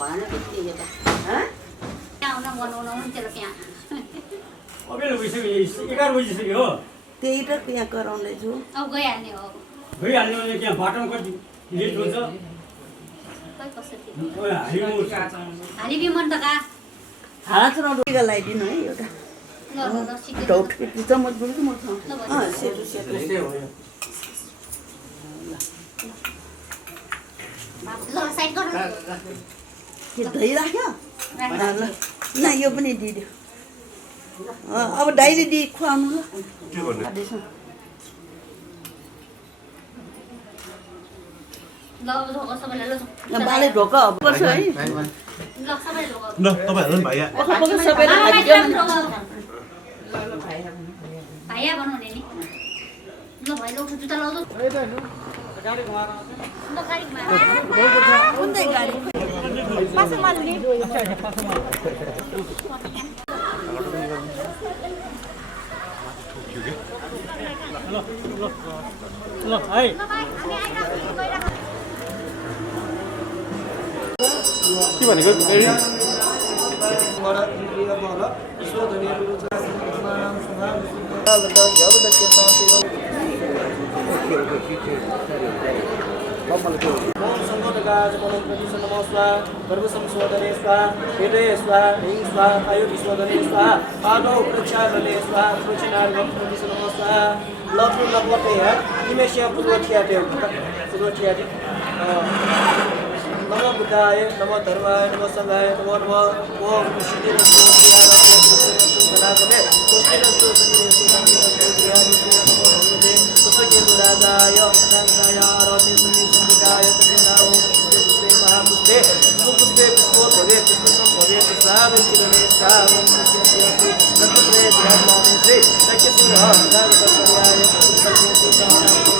भएन त्यति यो त आउन बनाउन हुन्थ्यो ल त्यहाँ अबेर भइसक्यो 11 बजिसक्यो हो त्यही त यहाँ गराउँदैछु अब गइहाल्ने हो भइहाल्ने भने त्यहाँ बाटोमा कति लेट हुन्छ खै कसरी हामी विमान त का हात र टिका लगाइदिनु है एउटा ल ल ल सिक्दै डौट कि चम्मच बोल्छु म सेतो सेतो ल साइड गर के दही राख्यो ल न यो पनि दिदियो अब डाइरी दि खुवाउनु ल के भन्ने ल ढोका सबैलाई ल बाले ढोका पर्छ है ल सबैलाई ढोका ल तपाईहरु पनि भाइया सबैलाई हालिदियो भाइया बनाउने नि ल भाइ ल जुत्ता लाउँछु गाडी घुमाएर ल गाडी घुमाएर कुनै गाडी पासा माल्ने ल है के भनेको नमो बुद्धाय नमो धर्माय नमो संघाय नमो नमः ओम सिद्धिरस्तु पुष्टिरस्तु सतिरस्तु शांतिरस्तु क्रियारस्तु नमो भगवते पुष्पकेतुराजाय राजाय आरते संविदाय तथेनाओ पुष्पे महापुष्पे सुपुष्पे पुष्पो भवे पुष्पसं भवे पुष्पावंचिरणे श्रावं पुष्यति नक्षत्रे ध्यानामे श्री सख्यसिंह जागतपर्याय सख्यसिंह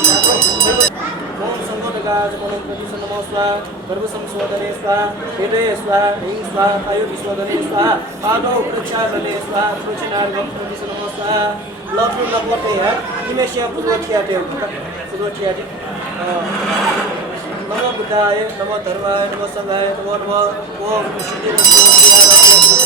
ओम संगोदगाज मनोप्रतिश नमो स्वाहा गर्भसंशोधने स्वाहा हृदये स्वाहा हिं स्वाहा आयु विशोधने स्वाहा पादौ प्रक्षालने स्वाहा प्रोचनार्गम प्रतिश नमो स्वाहा लक्ष्मी लपटे है निमेषय पूर्वठियाते पूर्वठियाते नमो बुद्धाय नमो धर्माय नमो संघाय नमो नमः ओम सिद्धिरस्तु क्रियारस्तु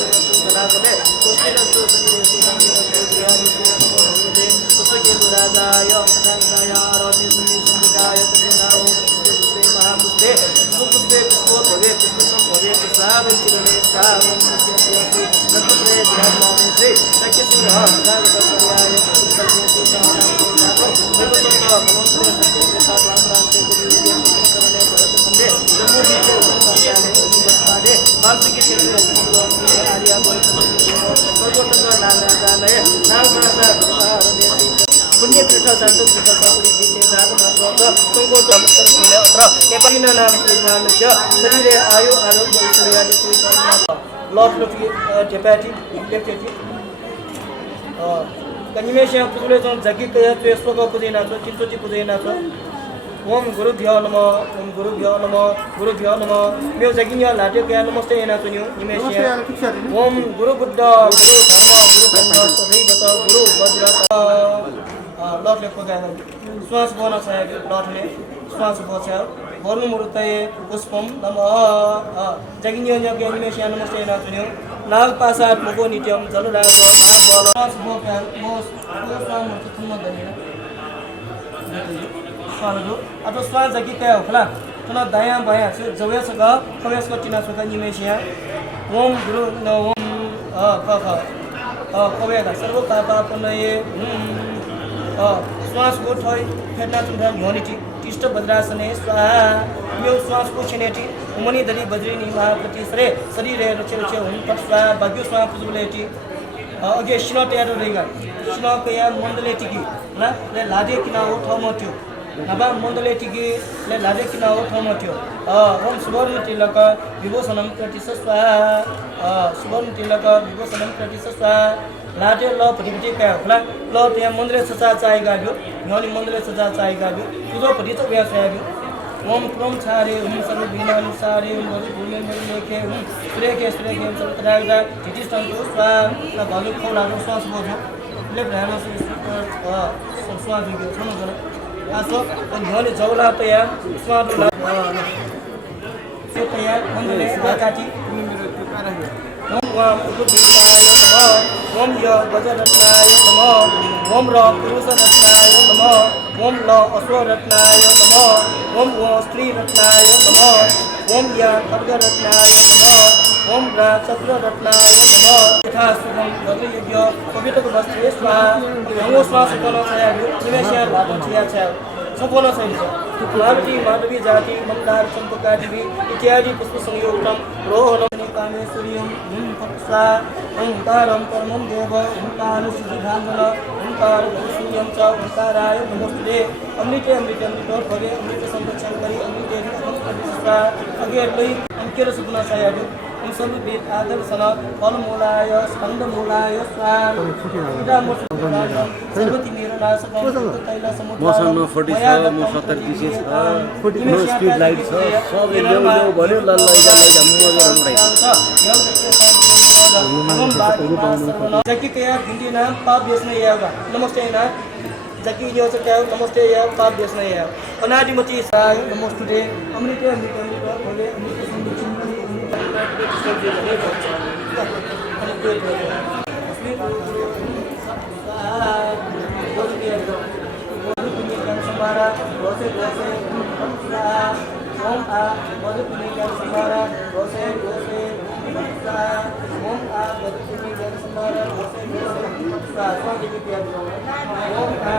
धनागमे पुष्टिरस्तु सतिरस्तु शांतिरस्तु क्रियारस्तु नमो भगवते पुष्पकेतुराजाय राजाय आरते संविदाय तथेनाओ पुष्पे महापुष्पे सुपुष्पे पुष्पो भवे पुष्पसं भवे पुष्पावंचिरणे श्रावं पुष्यति नक्षत्रे ध्यानामे श्री सख्यसिंह जागतपर्याय सख्यसिंह पुण्यपीठ शान्तपीठ नेपाली नाम शरीरे आयु आरोग्य ऐश्वर्यादि लट लटी ढेपाटी लेप्टेटी कनिमेश्या पुजुले जन जगी कया त्वेस्वक पुजेना छ चित्तोजी पुजेना छ ओम गुरुभ्यो नमः ओम गुरुभ्यो नमः गुरुभ्यो नमः मेरो जगिन्या लाटे कया नमस्ते एना चुन्यो निमेश्या ओम गुरु बुद्ध गुरु धर्म गुरु धर्म सदैव गुरु वज्र लटले पुजाना श्वास बना छ लटले श्वास बचा वर्णु मुरुतये पुष्पम नमः जगिन्या जग निमेश्या नमस्ते एना चुन्यो नाग पासाद मुगो नित्यम जलराज महाबल श्वास बोका मोस स्वाम तुम दनिना स्वागत अथवा स्वान जगी क्या हो खला तुना दायां बायां से जवेस का खवेस को चिना सुका निमेशिया ओम गुरु न ओम कवेदा सर्व पापा पुनये श्वास को ठोय फेटना तुरा ध्वनिटी तिष्ठ भद्रासने स्वाहा यो श्वास को छिनेटी उमनी दरी बद्रिनी महापति सरे शरीरे रचे रचे हुन पर स्वाहा भाग्य स्वाहा पुजुलेटी अगे शिनो टेरो रेगा शिनो कया मंडलेटी की ना ले लादे किना हो थमट्यो नबा मंडले टिकी ले लादे किना हो थमट्यो ओम सुवर्ण तिलक विभूषणम प्रतिश स्वाहा सुवर्ण तिलक विभूषणम प्रतिश स्वाहा लादे ल पटिपटि का होला ल त्यहाँ मन्दिर सचा चाइ गायो न्योली मन्दिर सचा चाइ गायो तुजो पटि त व्यास आयो ओम क्रोम छारे ओम सर्व विनान सारे ओम भूमि में लेखे ओम श्रेके श्रेके ओम सर्व तरागा तिति स्तंभ स्वाहा न भालु खोला श्वास बोझो ले भ्रानो स्वाहा दियो छन जन आसो न्योली जौला त या स्वाहा सुतया मंडले आकाटी ओम वाम उपदेशाय नमः ओम य वज्ररत्नाय नमः ओम र पुरुषरत्नाय नमः ओम ल अश्वरत्नाय नमः ओम व स्त्रीरत्नाय नमः ओम य खड्गरत्नाय नमः ओम र चक्ररत्नाय नमः यथा शुभम भद्रयज्ञ पवित्र वस्त्रे स्वाहा गंगो स्वाहा सुकन छायाहरू निमेषया लाटो छिया छाया सम्पूर्ण छैन मारुति माधवी जाति मंदार चंपका दिवी इत्यादि पुष्प संयोगम रोहणम कामेश्वरीयम हुम फत्सा ओंकारम परमं देव ओंकार सिद्धांगन ओंकार भूषुयम च ओंकाराय नमस्ते अमृते अमृते अमृत भवे अमृत संरक्षण करी अमृते प्रतिष्ठा अगे लई अंकेर सुपना छायाहरू सब वेद आदर सन फलमूलाय स्कंदमूलाय स्वाहा सर्वति मेरो नाश तैला समुद्र मसँग 40 छ म 70 DC छ नो स्पीड लाइट छ सब ल्याउ भन्यो ल लैजा जकी कया भिंडी नाम पाप बेच्ने यागा नमस्ते ना जकी यो छ क्या नमस्ते या पाप बेच्ने या अनादिमती साग नमस्ते अमृत अमृत भले अमृत संरक्षण करी ओम आ मधुपुनीकर समारा रोसे रोसे ओम आ मधुपुनीकर समारा रोसे रोसे स्वाहा देवी प्यार ओम आ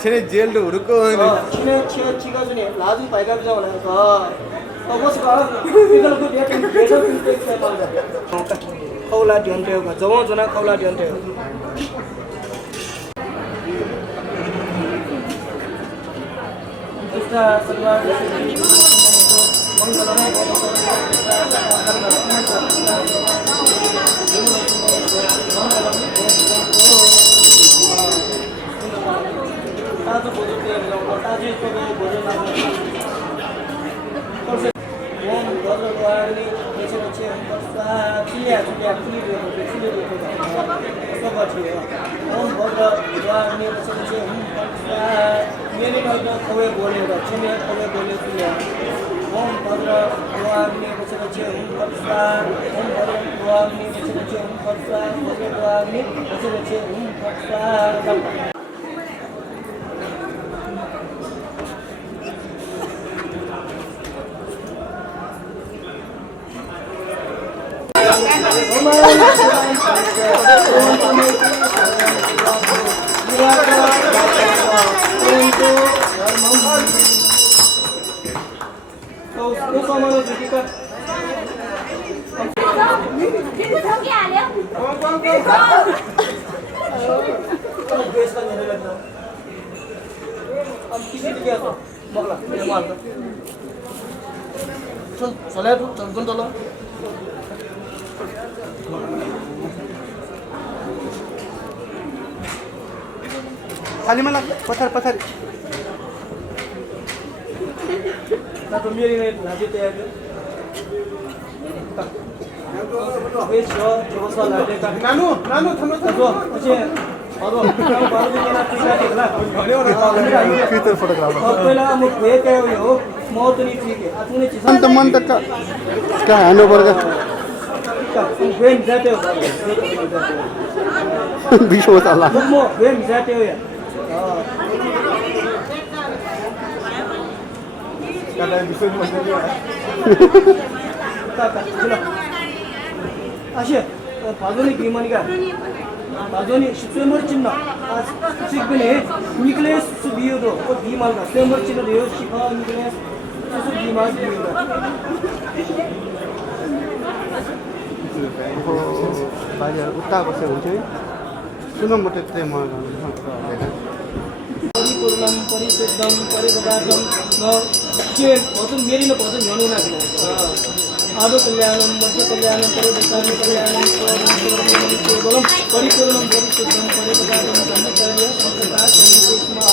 छिने जेल हुरुको छिने छिगा जुने लाजु पाइका जाउ भने त अवश्य पिगल को डेट बेसो पिटे छ पाउँदा खौला ढ्यान्टेको जव जना खौला ढ्यान्टेको दुष्टा सलवार मेरे भाई खवे बोले छिने खवे बोले ओम भद्र द्वाग्नि बचरचे ओम फत्सा ओम भद्र द्वाग्नि बचरचे ओम फत्सा भद्र द्वाग्नि बचरचे ओम फत्सा खाली मला पथर पथर ना तो मेरी ने लाजी तैयार वेज जो सा लाटे का नानु नानु थनो तो अच्छे और हम बाहर भी ना टीका देखला फ्यूचर फोटोग्राफर पहिला म वे के हो मौत नहीं ठीक है तूने चीज मन तक का हैंडओवर का वेन जाते हो 20 होता ला तुम वेन जाते हो यार kada bisa macam अशे बाजूने गिमानी का बाजूने स्वयंवर चिन्ह आज शिकने निकले सुबियो दो और गिमाल का स्वयंवर चिन्ह देव शिखा निकले सुसु गिमाल दियो को बाजार उता बसे हुन्छ है सुनम बटे चाहिँ म परिपूर्णं परिशुद्धं परिपदार्थं न के भजन मेरी न भजन ध्यान होना आदो कल्याणं मध्य कल्याणं परिवर्तन कल्याणं केवलम परिपूर्णं परिशुद्धं परिपदार्थं ब्रह्मचर्य संस्कार संस्मा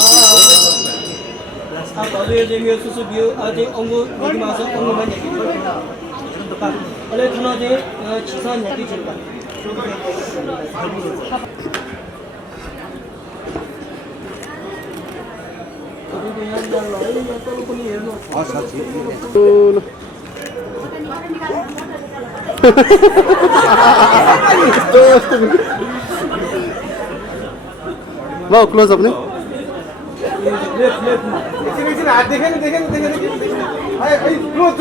आप अले जेंगे सुसुबियो आजे अंगो दिमाग अंगो में अले थनो जे छिसा न्याकी चलता वाह क्लोज अपने हाथ देखे क्लोज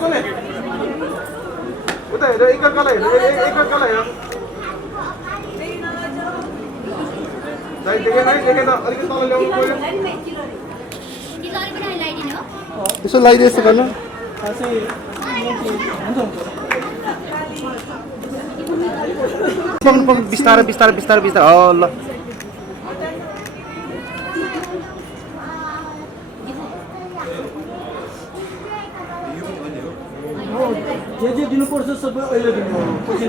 सुने उता हेर एकअर्कालाई हेर देखेन त अलिकति तल ल्याउनु पर्यो यसो लगाइदिएछ गर्नु बिस्तारै बिस्तारै बिस्तारै बिस्तारै ल जे दिनुपर्छ सबै अहिले दिनु पछि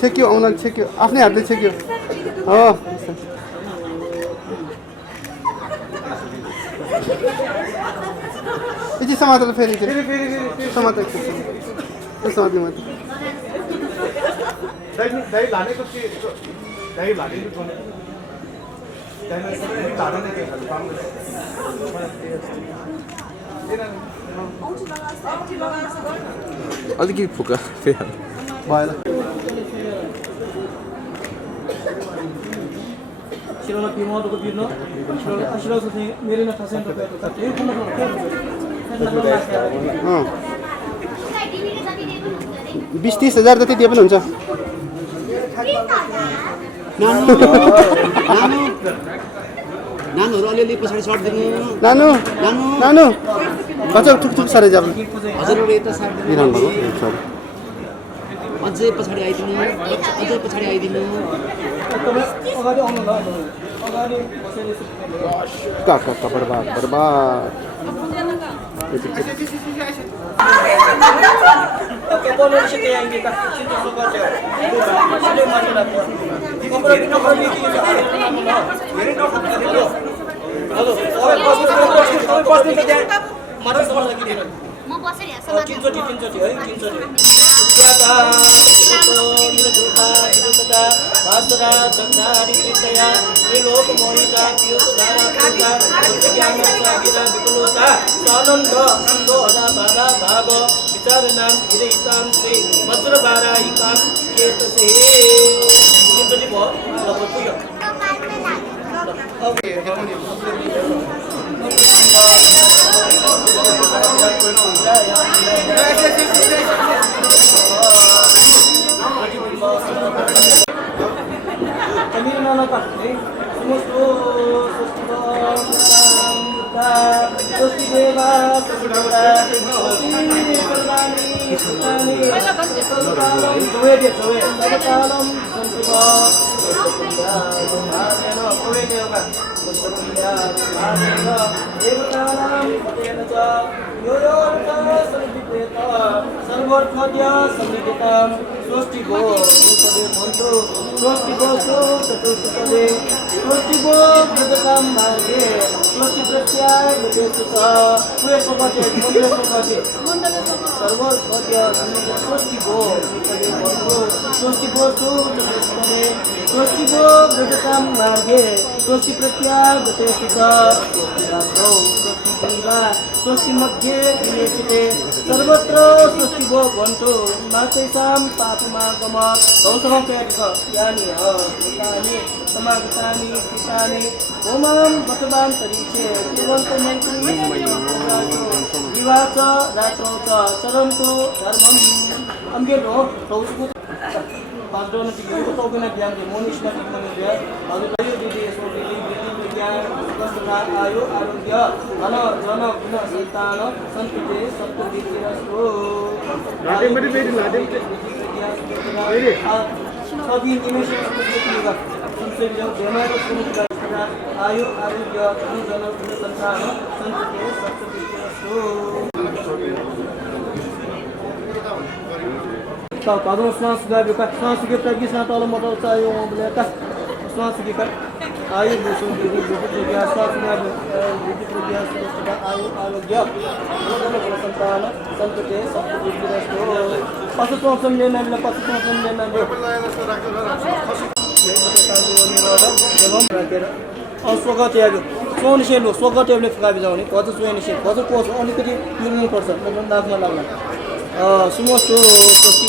छेक्यो आउन छेक्यो आफ्नै हातले छेक्यो यति समातेर फेरि समातेर समात्ने मात्र दही लानेको के दही लाने अलिकति फुका भएर Sila pimo do gobyerno, sila sa meron na tasen do peto. Yung kung $20-30,000 जति दिए पनि हुन्छ नानुहरु अलिअलि पछाडी सर्दिनु नानु नानु कचक ठुक सारे जाब हजुरहरु यता सर्दिनु बिराम भयो सरी अझै पछाडी आइदिनु अझै पछाडी आइदिनु अगाडि आउनु ल अगाडि बसेर का बर्बाद Kepono siya yang kita cinta sobat ya. Sudah mati lah. Kompor kita pergi ke sana. Ini nak kita dulu. Halo, pas ni kita mati sama lagi dia. Mau puasa ya sama. 300 ayo 300. Kata itu niruta niruta basra dangari kitaya trilok mohita piyusara puja jnana sagira bipulusa sananda ando ada bada bhago vicharanam hiritam sri vajrabara ikam ketase itu di bawah dapat punya kami nanakat sumusto Susti Deva Sudara Susti Sardani Sudani Sadalam Sadalam Santuba Sudana Puvedeva Sudana Sudana Devatalam Patenaca Yoyota Sandipeta Sarvarthadya Sandhitam Susti Go Supade Mantu Susti Go Chatusupade Susti Go Bhajakam Marge Susti Pratyay Bhajesasa Puya Sopate Mundale Sopate Sarvarthadya Sandhitam Susti Go Supade Mantu Susti Go Chatusupade Susti Go Bhajakam Marge Susti Pratyay Bhajesasa Susti Radho Susti Deva Susti Madhye Vineshite Sarvatra Susti Go Bhantu Matesam Papamagama Gausaham Pedika Yani Mutani Samagitani Kitani Omam Bhagavan Tariche Devanta Maitri Vivacha Ratrocha Charanto Dharmam Ambil roh, tahu suku. Padron nanti kita tahu kena diam je. Monis nanti mana dia. Lalu tahu di so di dia suka ayu dia. Jana guna santana santite santiti rasto. लाटे मेरी मेरी लाटे मेरी सभी निमेश होगा उनसे जो बेमार सुन का आयु आरोग्य जन संसार संस्कृति सत्संग तो पादों श्वास का विकास श्वास के प्रति सातों मोटर चाहिए वो बोले का श्वास की कर आयु दूसरों की विद्युत श्वास में विद्युत प्रज्ञा का आयु आरोग्य जन संसार संस्कृति सत्संग पासु तो समझना है पासु तो समझना है एवं राखेर अस्वगत यागो सोन सेलो स्वगत एवले फकाबि जाउने पद सोन से पद कोस अलिकति मिल्नु पर्छ मतलब नाकमा लाग्ला सुमस्तो प्रति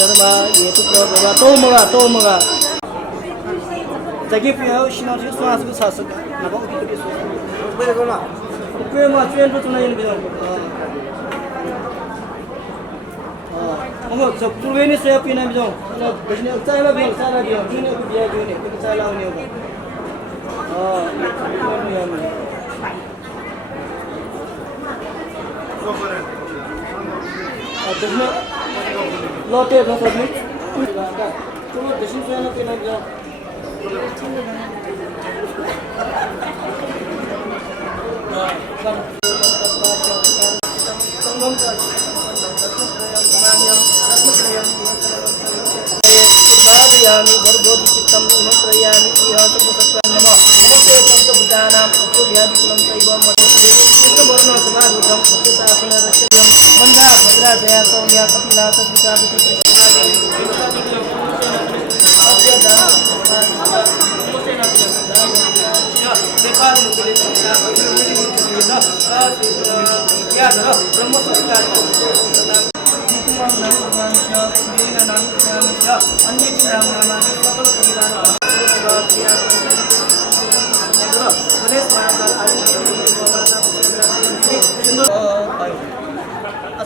धर्म हेतु प्रभा तो मगा जगी पियो सिनो से स्वासको शासक नबो उदिके सो बेको न पेमा ट्रेन तो चुनाइन बियो हम सब पूर्वेनी से पिना बियो बजने चाइला बियो सारा बियो जुने को बिया जुने को चाइला हुने हो देखना लौटे ना सबने चलो दक्षिण से ना पिना बियो यामी भरभोति चित्तम उन्नत्रयामी इह सर्वसत्त्वाय नमः नमस्ते पंचबुद्धानां अप्रोभ्यादिकुलं तैवं मत्ते कृष्णवर्णो समारूढं भक्तिशासनं रक्षितं मन्दा भद्राजया सौम्या कपिला तद्विका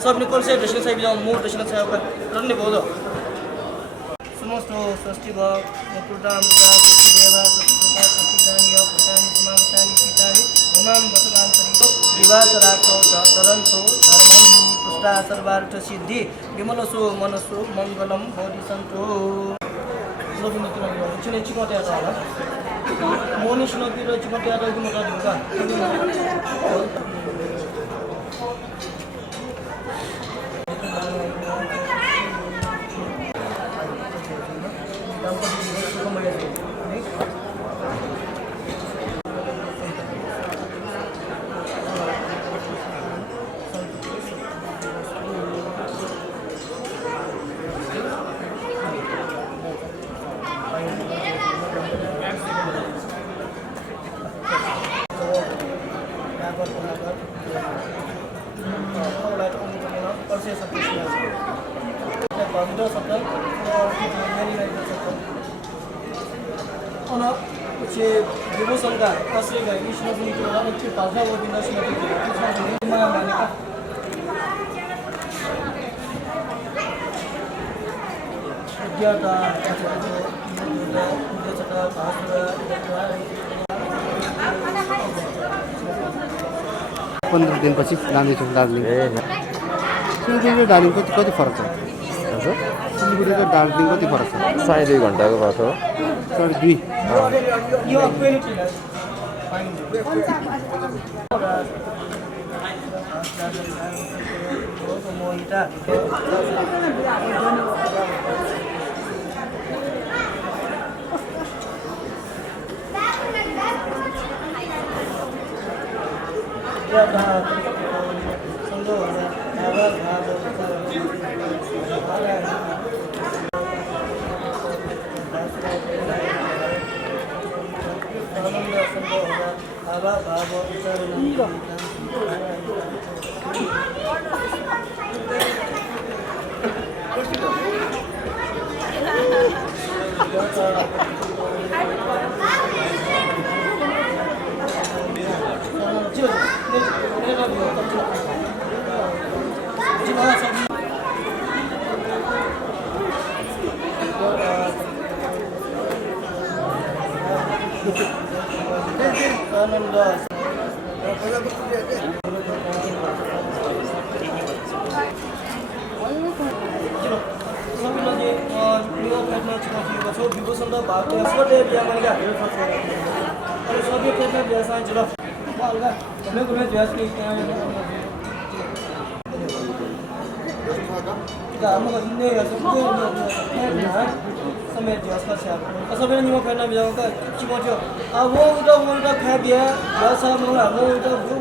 सबने कौन से दर्शन साहिब जाऊँ मूल दर्शन साहिब का रन्ने बोलो समस्तो षष्ठी भाव मुकुटाम बुद्धा षष्ठी देवा षष्ठी दानी योग बुद्धानी समावतानी सीतानी उमाम भगवान परितो विवाचराको तरंतो धर्मम पुष्टा सर्वार्थ सिद्धि विमलसु मनसु मंगलम बोधि संतो लोगों के लिए चुने चिकोटे आता है मोनिश नबी रो चिकोटे आता है कि मजा दिखा का असली का विष्णु जी के बाद अच्छी भाषा वो भी नष्ट नहीं की कितना माया माने का ज्ञाता जैसा भाषा 15 दिनपछि जाँदैछौँ दार्जिलिङ सिलगढी र दार्जिलिङ कति फरक छ सिलगढी र दार्जिलिङ कति फरक छ 2.5 घण्टाको बाटो 2.5 यो क्वालिटी आनन्द सबैले नियो प्लेटमा चिनाएको छ विभूषण र भाग स्वदेव बिहामणिका अनि सबै प्लेटमा बिहासा जुल हल्का घुमे घुमे ध्यास के क्या हम ने समय ध्यास का छ सबैले नियो प्लेटमा बिहाउँदा चिमोट्यो अब वो उता खा बिहा भाषा म हाम्रो उता भ्यू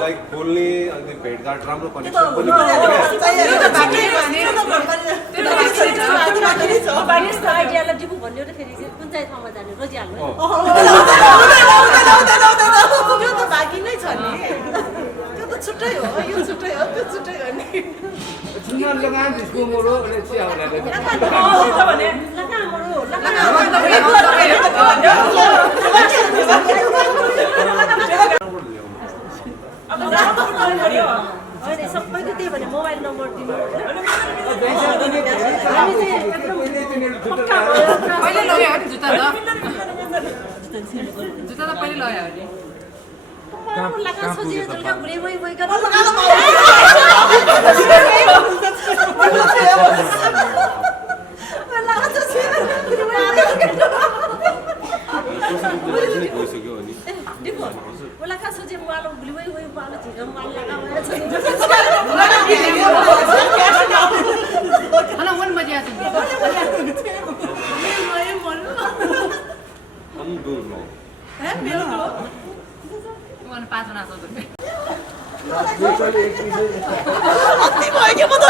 लाइक बोल्ने अनि भेटघाट राम्रो कनेक्सन पनि आइडियालाई डिपु भन्यो र फेरि कुन चाहिँ ठाउँमा जाने रोजिहाल्नु त्यो त बाँकी नै छ नि त्यो त छुट्टै हो यो छुट्टै हो त्यो छुट्टै हो नि Cuma lengan di semua mulu, oleh siapa lagi? सबैको त्यही भने मोबाइल नम्बर दिनु पहिले लग्यो भने जुत्ता त जुत्ता त पहिले लग्यो भने लगा सोचिए दुर्गा बुढी वही वही कर बोला का सोचे वाला बुढी वही वही वाला झिगम वाला लगा हला वन बजे आते हम दूर लो है मेरो लो वन 5 जना छ अति भयो के म त